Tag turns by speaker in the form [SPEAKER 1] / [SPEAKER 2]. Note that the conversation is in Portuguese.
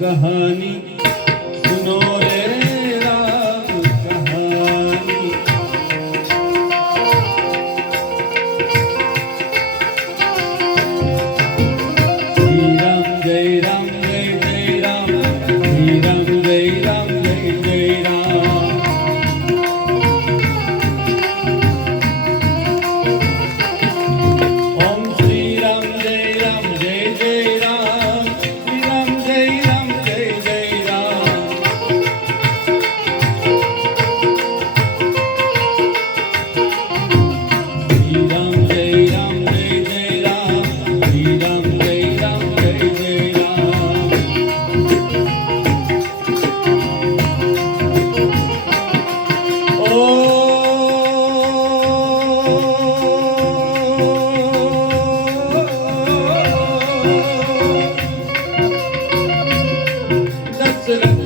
[SPEAKER 1] कहानी सुनो Absolutely.